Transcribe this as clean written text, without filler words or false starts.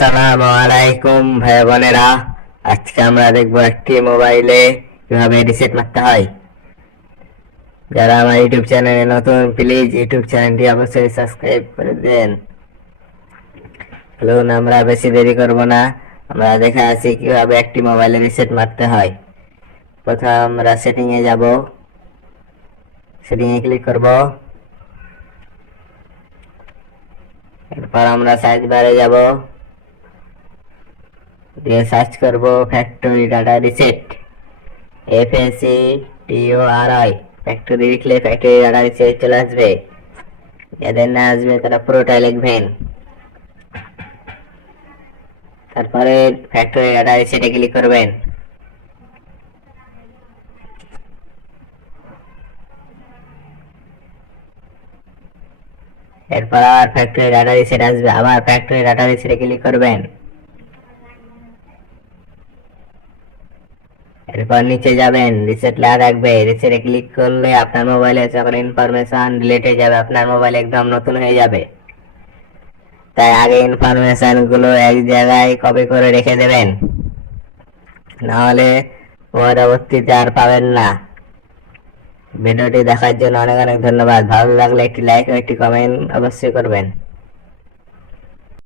আসসালামু আলাইকুম ভাই বোনেরা। আজকে আমরা দেখবো একটি মোবাইলে কিভাবে রিসেট মারতে হয়। যারা আমার ইউটিউব চ্যানেলে নতুন, প্লিজ ইউটিউব চ্যানেলটি অবশ্যই সাবস্ক্রাইব করে দেন। চলুন আমরা বেশি দেরি করব না, আমরা দেখে আসি কিভাবে একটি মোবাইলে রিসেট মারতে হয়। প্রথমে আমরা সেটিং এ যাব, সেটিং এ ক্লিক করব। এরপর আমরা সার্চ বারে যাব, দিয়ে সার্চ করব factory data reset, FACTORI। Factory লিখলে ফ্যাক্টরি ডাটা রিসেট চলে আসবে। যাদের না আসবে তারা পুরোটাই লিখবেন। তারপরে ফ্যাক্টরি ডাটা রিসেটে ক্লিক করবেন। এরপর আর ফ্যাক্টরি ডাটা রিসেট আসবে, আবার ফ্যাক্টরি ডাটা রিসেটে ক্লিক করবেন। এরপর নিচে যাবেন, রিসেট লেখা থাকবে, রিসেটে ক্লিক করলে আপনার মোবাইলে সকল ইনফরমেশন ডিলিট হয়ে যাবে, আপনার মোবাইল একদম নতুন হয়ে যাবে। তাই আগে ইনফরমেশন গুলো এক জায়গায় কপি করে রেখে দেবেন, নাহলে পরবর্তীতে আর পাবেন না। ভিডিওটি দেখার জন্য অনেক অনেক ধন্যবাদ। ভালো লাগলে একটি লাইক ও একটি কমেন্ট অবশ্যই করবেন।